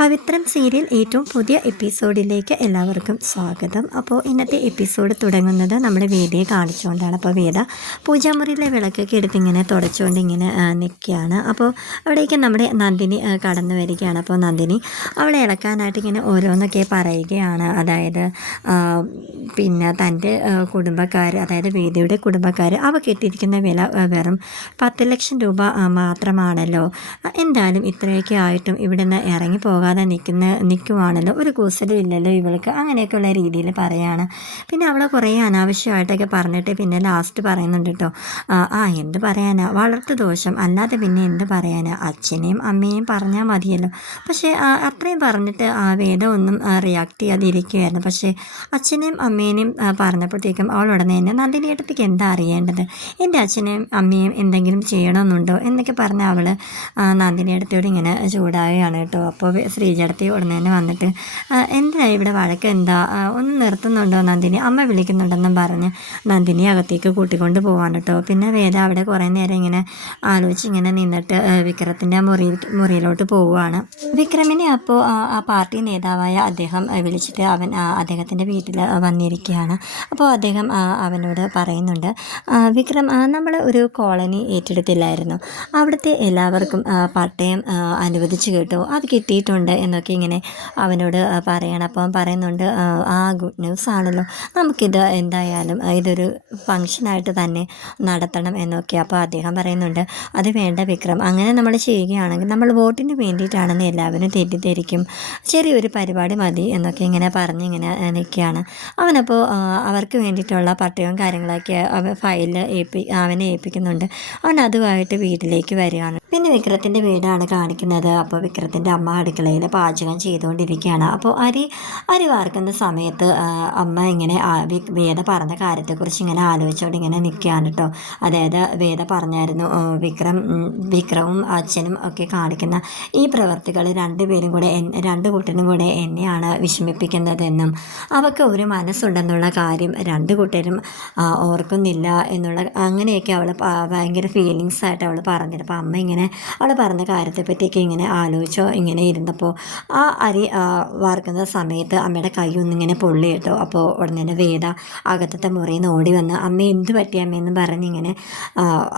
പവിത്രം serial ഏറ്റവും പുതിയ എപ്പിസോഡിലേക്ക് എല്ലാവർക്കും സ്വാഗതം. അപ്പോൾ ഇന്നത്തെ എപ്പിസോഡ് തുടങ്ങുന്നത് നമ്മുടെ വേദയെ കാണിച്ചുകൊണ്ടാണ്. അപ്പോൾ വേദ പൂജാമുറിയിലെ വിളക്കൊക്കെ എടുത്ത് ഇങ്ങനെ തുടച്ചുകൊണ്ട് ഇങ്ങനെ നിൽക്കുകയാണ് അപ്പോൾ അവിടേക്ക് നമ്മുടെ നന്ദിനി കടന്നു വരികയാണ്. അപ്പോൾ നന്ദിനി അവളെ ഇളക്കാനായിട്ട് ഇങ്ങനെ ഓരോന്നൊക്കെ പറയുകയാണ്. അതായത് പിന്നെ തന്റെ കുടുംബക്കാർ അതായത് വേദയുടെ കുടുംബക്കാർ അവ കെട്ടിയിരിക്കുന്ന വില വെറും പത്ത് ലക്ഷം രൂപ മാത്രമാണല്ലോ. എന്തായാലും ഇത്രയൊക്കെ ആയിട്ടും ഇവിടെ നിന്ന് ഇറങ്ങി പോകാതെ നിൽക്കുന്ന നിൽക്കുവാണല്ലോ. ഒരു കൂസലും ഇല്ലല്ലോ ഇവൾക്ക്. അങ്ങനെയൊക്കെയുള്ള രീതിയിൽ പറയാണ്. പിന്നെ അവളെ കുറേ അനാവശ്യമായിട്ടൊക്കെ പറഞ്ഞിട്ട് പിന്നെ ലാസ്റ്റ് പറയുന്നുണ്ട് കേട്ടോ. ആ, എന്ത് പറയാനാ? വളർത്തു ദോഷം. അല്ലാതെ പിന്നെ എന്ത് പറയാനാ? അച്ഛനെയും അമ്മയെയും പറഞ്ഞാൽ മതിയല്ലോ. പക്ഷേ അത്രയും പറഞ്ഞിട്ട് ആ വേദം ഒന്നും റിയാക്ട് ചെയ്യാതിരിക്കുകയായിരുന്നു. പക്ഷേ അച്ഛനെയും അമ്മേനെയും പറഞ്ഞപ്പോഴത്തേക്കും അവൾ ഉടനെ തന്നെ നന്ദിനിയേട്ടത്തേക്ക് എന്താ അറിയേണ്ടത്? എന്റെ അച്ഛനെയും അമ്മയും എന്തെങ്കിലും ചെയ്യണമെന്നുണ്ടോ? എന്നൊക്കെ പറഞ്ഞ് അവൾ നന്ദിനിയേട്ടത്തോട് ഇങ്ങനെ ചൂടാവുകയാണ് കേട്ടോ. അപ്പോൾ ശ്രീജടത്തി ഉടനെ തന്നെ വന്നിട്ട് എന്താ ഇവിടെ വഴക്ക് എന്താ? ഒന്ന് നിർത്തുന്നുണ്ടോ നന്ദിനി? അമ്മ വിളിക്കുന്നുണ്ടെന്നും പറഞ്ഞ് നന്ദിനി അകത്തേക്ക് കൂട്ടിക്കൊണ്ട് പോകാൻ കേട്ടോ. പിന്നെ വേദ അവിടെ കുറേ നേരം ഇങ്ങനെ ആലോചിച്ച് ഇങ്ങനെ നിന്നിട്ട് വിക്രത്തിന്റെ മുറിയിൽ മുറിയിലോട്ട് പോവുകയാണ്. വിക്രമിനെ അപ്പോൾ ആ പാർട്ടി നേതാവായ അദ്ദേഹം വിളിച്ചിട്ട് അവൻ അദ്ദേഹത്തിന്റെ വീട്ടിൽ വന്നിരിക്കുകയാണ്. അപ്പോൾ അദ്ദേഹം അവനോട് പറയുന്നുണ്ട് വിക്രം നമ്മൾ ഒരു കോളനി ഏറ്റെടുത്തില്ലായിരുന്നു. അവിടുത്തെ എല്ലാവർക്കും പട്ടയം അനുവദിച്ചു കേട്ടോ. അത് കിട്ടിയിട്ടുണ്ട്. എന്നൊക്കെ ഇങ്ങനെ അവനോട് പറയണം. അപ്പോൾ പറയുന്നുണ്ട് "ആ, ഗുഡ് ന്യൂസ് ആണല്ലോ. നമുക്കിത് എന്തായാലും ഇതൊരു ഫങ്ഷനായിട്ട് തന്നെ നടത്തണം എന്നൊക്കെ അപ്പോൾ അദ്ദേഹം പറയുന്നുണ്ട്. അത് വേണ്ട വിക്രം. അങ്ങനെ നമ്മൾ ചെയ്യുകയാണെങ്കിൽ നമ്മൾ വോട്ടിന് വേണ്ടിയിട്ടാണെന്ന് എല്ലാവരും തെറ്റിദ്ധരിക്കും. ചെറിയൊരു പരിപാടി മതി എന്നൊക്കെ ഇങ്ങനെ പറഞ്ഞ് ഇങ്ങനെ നിൽക്കുകയാണ്. അവനപ്പോൾ അവർക്ക് വേണ്ടിയിട്ടുള്ള പട്ടയവും കാര്യങ്ങളൊക്കെ അവൻ ഫയലിൽ ഏൽപ്പി അവനെ ഏൽപ്പിക്കുന്നുണ്ട്. അവൻ അതുമായിട്ട് വീട്ടിലേക്ക് വരികയാണ്. പിന്നെ വിക്രത്തിന്റെ വീടാണ് കാണിക്കുന്നത്. അപ്പോൾ വിക്രത്തിന്റെ അമ്മ അടുക്കളയിൽ പാചകം ചെയ്തുകൊണ്ടിരിക്കുകയാണ്. അപ്പോൾ അരി അരി വാർക്കുന്ന സമയത്ത് അമ്മ ഇങ്ങനെ വേദ പറഞ്ഞ കാര്യത്തെക്കുറിച്ച് ഇങ്ങനെ ആലോചിച്ചുകൊണ്ട് ഇങ്ങനെ നിൽക്കുകയാണ് കേട്ടോ. അതായത് വേദ പറഞ്ഞായിരുന്നു വിക്രം വിക്രവും അച്ഛനും ഒക്കെ കാണിക്കുന്ന ഈ പ്രവർത്തികൾ രണ്ടുപേരും കൂടെ രണ്ട് കൂട്ടരും കൂടെ എന്നെയാണ് വിഷമിപ്പിക്കുന്നതെന്നും അവൾക്ക് ഒരു മനസ്സുണ്ടെന്നുള്ള കാര്യം രണ്ട് കൂട്ടരും ഓർക്കുന്നില്ല എന്നുള്ള അങ്ങനെയൊക്കെ അവൾ ഭയങ്കര ഫീലിങ്സ് ആയിട്ട് അവൾ പറഞ്ഞിരുന്നു അപ്പോൾ അമ്മ ഇങ്ങനെ അവൾ പറഞ്ഞ കാര്യത്തെപ്പറ്റിയൊക്കെ ഇങ്ങനെ ആലോചിച്ചോ ഇങ്ങനെ ഇരുന്നപ്പോൾ ആ അരി വാർക്കുന്ന സമയത്ത് അമ്മയുടെ കൈ ഒന്നിങ്ങനെ പൊള്ളി കേട്ടോ. അപ്പോൾ ഉടനെ തന്നെ വേദ അകത്തത്തെ മുറിയിൽ നിന്ന് ഓടി വന്ന് അമ്മ എന്ത് പറ്റി അമ്മയെന്ന് പറഞ്ഞ് ഇങ്ങനെ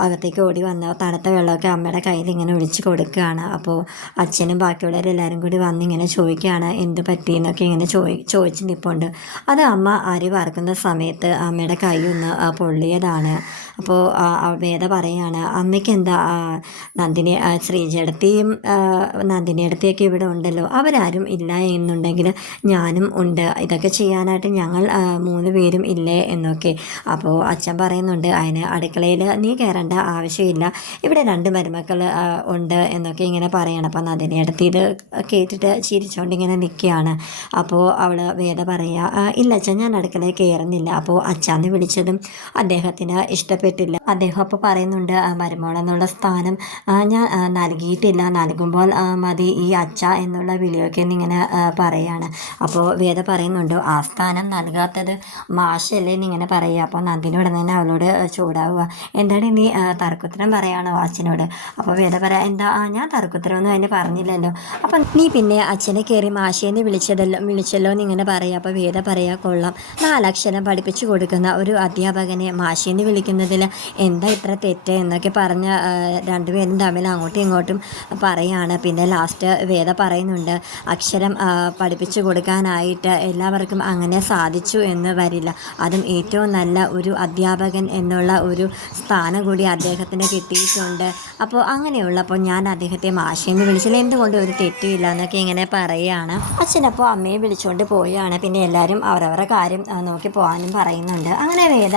അകത്തേക്ക് ഓടി വന്ന് തണുത്ത വെള്ളമൊക്കെ അമ്മയുടെ കയ്യിൽ ഇങ്ങനെ ഒഴിച്ച് കൊടുക്കുകയാണ്. അപ്പോൾ അച്ഛനും ബാക്കിയുള്ളവരെല്ലാവരും കൂടി വന്ന് ഇങ്ങനെ ചോദിക്കുകയാണ് എന്ത് പറ്റി? എന്നൊക്കെ ഇങ്ങനെ ചോദി ചോദിച്ച് നിൽപ്പുണ്ട് അത് അമ്മ അരി വറക്കുന്ന സമയത്ത് അമ്മയുടെ കൈ ഒന്ന് പൊള്ളിയതാണ്. അപ്പോൾ വേദ പറയാണ് അമ്മയ്ക്ക് എന്താ നന്ദിനി ശ്രീജടത്തെയും നന്ദിനിയടത്തിയൊക്കെ ഇവിടെ ഉണ്ടല്ലോ. അവരാരും ഇല്ല എന്നുണ്ടെങ്കിൽ ഞാനും ഉണ്ട്. ഇതൊക്കെ ചെയ്യാനായിട്ട് ഞങ്ങൾ മൂന്ന് പേരും ഇല്ലേ എന്നൊക്കെ. അപ്പോൾ അച്ഛൻ പറയുന്നുണ്ട് അതിന് അടുക്കളയിൽ നീ കയറേണ്ട ആവശ്യമില്ല. ഇവിടെ രണ്ട് മരുമക്കൾ ഉണ്ട് എന്നൊക്കെ ഇങ്ങനെ പറയണം. അപ്പോൾ അടുത്ത് ഇത് കേട്ടിട്ട് ചിരിച്ചുകൊണ്ട് ഇങ്ങനെ നിൽക്കുകയാണ് അപ്പോൾ അവൾ വേദ പറയുക ഇല്ല അച്ഛൻ ഞാൻ അടുക്കളയിൽ കയറുന്നില്ല അപ്പോൾ അച്ഛാന്ന് വിളിച്ചതും അദ്ദേഹത്തിന് ഇഷ്ടപ്പെട്ടില്ല. അദ്ദേഹം അപ്പോൾ പറയുന്നുണ്ട് മരുമോളെന്നുള്ള സ്ഥാനം ഞാൻ നൽകിയിട്ടില്ല. നൽകുമ്പോൾ മതി. ഈ അച്ഛ എന്നുള്ള വിളിയൊക്കെ എന്നിങ്ങനെ പറയാണ്. അപ്പോൾ വേദ പറയുന്നുണ്ട് ആ സ്ഥാനം നൽകാത്തത് മാഷല്ലേ എന്നിങ്ങനെ പറയുക. അപ്പോൾ നന്ദിനോട് തന്നെ അവളോട് ചൂടാവുക. എന്താണ് നീ തർക്കുത്തരം പറയാണോ അച്ഛനോട് അപ്പോൾ വേദ പറയാം എന്താ ആ ഞാൻ തർക്കുത്തരമൊന്നും അതിന് പറഞ്ഞില്ലല്ലോ. അപ്പം നീ പിന്നെ അച്ഛനെ കയറി മാഷേന്ന് വിളിച്ചതല്ലോ വിളിച്ചല്ലോ എന്നിങ്ങനെ പറയുക. അപ്പോൾ വേദ പറയാ കൊള്ളാം. നാലക്ഷരം പഠിപ്പിച്ചു കൊടുക്കുന്ന ഒരു അധ്യാപകനെ മാഷേന്ന് വിളിക്കുന്നതിൽ എന്താ ഇത്ര തെറ്റ്? എന്നൊക്കെ പറഞ്ഞ് രണ്ടുപേരും തമ്മിൽ അങ്ങോട്ടും ഇങ്ങോട്ടും പറയാണ്. പിന്നെ ലാസ്റ്റ് വേദ പറയുന്നുണ്ട് അക്ഷരം പഠിപ്പിച്ചു കൊടുക്കാനായിട്ട് എല്ലാവർക്കും അങ്ങനെ സാധിച്ചു എന്ന് വരില്ല. അതും ഏറ്റവും നല്ല ഒരു അധ്യാപകൻ എന്നുള്ള ഒരു സ്ഥാനം കൂടി അദ്ദേഹത്തിന് കിട്ടിയിട്ടുണ്ട്. അപ്പോൾ അങ്ങനെയുള്ളപ്പോൾ ഞാൻ അദ്ദേഹത്തെ മാഷേന്ന് വിളിച്ചാൽ എന്തുകൊണ്ട് ഒരു തെറ്റില്ല എന്നൊക്കെ ഇങ്ങനെ പറയുകയാണ്. അച്ഛനപ്പോൾ അമ്മയെ വിളിച്ചുകൊണ്ട് പോവുകയാണ്. പിന്നെ എല്ലാവരും അവരവരുടെ കാര്യം നോക്കി പോകാനും പറയുന്നുണ്ട്. അങ്ങനെ വേദ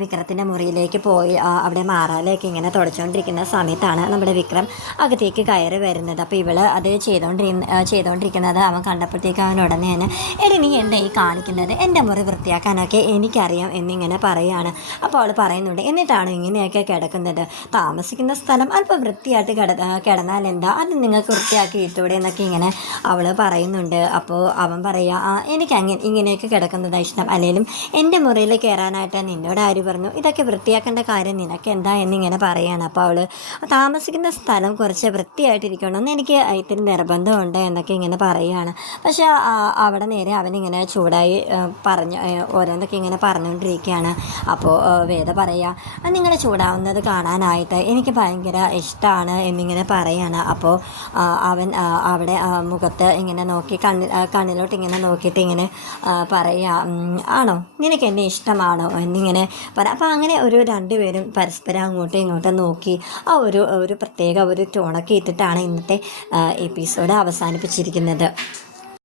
വിക്രത്തിന്റെ മുറിയിലേക്ക് പോയി അവിടെ മാറാലേക്ക് ഇങ്ങനെ തുടച്ചുകൊണ്ടിരിക്കുന്ന സമയത്താണ് നമ്മുടെ വിക്രം അകത്തേക്ക് കയറി വരുന്നത്. അപ്പോൾ ഇവൾ അത് ചെയ്തുകൊണ്ടിരുന്ന ചെയ്തുകൊണ്ടിരിക്കുന്നത് അവൻ കണ്ടപ്പോഴത്തേക്ക് അവൻ ഉടനെ തന്നെ എടി നീ എന്താ ഈ കാണിക്കുന്നത്? എന്റെ മുറി വൃത്തിയാക്കാനൊക്കെ എനിക്കറിയാം എന്നിങ്ങനെ പറയുകയാണ് അപ്പോൾ അവൾ പറയുന്നുണ്ട് എന്നിട്ടാണ് ഇങ്ങനെയൊക്കെ കിടക്കുന്നത്? താമസിക്കുന്ന സ്ഥലം അല്പം വൃത്തിയായിട്ട് കിട കിടന്നാൽ എന്താ? അത് നിങ്ങൾക്ക് വൃത്തിയാക്കി ഇട്ടൂടെ എന്നൊക്കെ ഇങ്ങനെ അവൾ പറയുന്നുണ്ട്. അപ്പോൾ അവൻ പറയുക "ആ, എനിക്ക് അങ്ങനെ ഇങ്ങനെയൊക്കെ കിടക്കുന്നതാണ് ഇഷ്ടം. അല്ലെങ്കിലും എന്റെ മുറിയിൽ കയറാനായിട്ട് നിന്നോട് ആര് പറഞ്ഞു? ഇതൊക്കെ വൃത്തിയാക്കേണ്ട കാര്യം നിനക്ക് എന്താ? എന്നിങ്ങനെ പറയുകയാണ് അപ്പോൾ അവൾ താമസിക്കുന്ന സ്ഥലം കുറച്ച് വൃത്തിയായിട്ടിരിക്കണമെന്ന് എനിക്ക് ഇത്തിരി നിർബന്ധമുണ്ട് എന്നൊക്കെ ഇങ്ങനെ പറയുകയാണ്. പക്ഷേ അവിടെ നേരെ അവനിങ്ങനെ ചൂടായി പറഞ്ഞ് ഓരോന്നൊക്കെ ഇങ്ങനെ പറഞ്ഞുകൊണ്ടിരിക്കുകയാണ്. അപ്പോൾ വേദ പറയുക നിങ്ങളെ ചൂടാവുന്നത് കാണാനായിട്ട് എനിക്ക് ഭയങ്കര ഇഷ്ടമാണ് എന്നിങ്ങനെ പറയുകയാണ്. അപ്പോൾ അവൻ അവിടെ മുഖത്ത് ഇങ്ങനെ നോക്കി കണ്ണിൽ കണ്ണിലോട്ട് ഇങ്ങനെ നോക്കിയിട്ട് ഇങ്ങനെ പറയുക ആണോ? നിനക്ക് എന്നെ ഇഷ്ടമാണോ? എന്നിങ്ങനെ പറ. അപ്പോൾ അങ്ങനെ ഒരു രണ്ടുപേരും പരസ്പരം അങ്ങോട്ടും ഇങ്ങോട്ടും നോക്കി ആ ഒരു ഒരു പ്രത്യേക ഒരു ടോണൊക്കെ ഇട്ടിട്ടാണ് ഇന്നത്തെ എപ്പിസോഡ് അവസാനിപ്പിച്ചിരിക്കുന്നത്.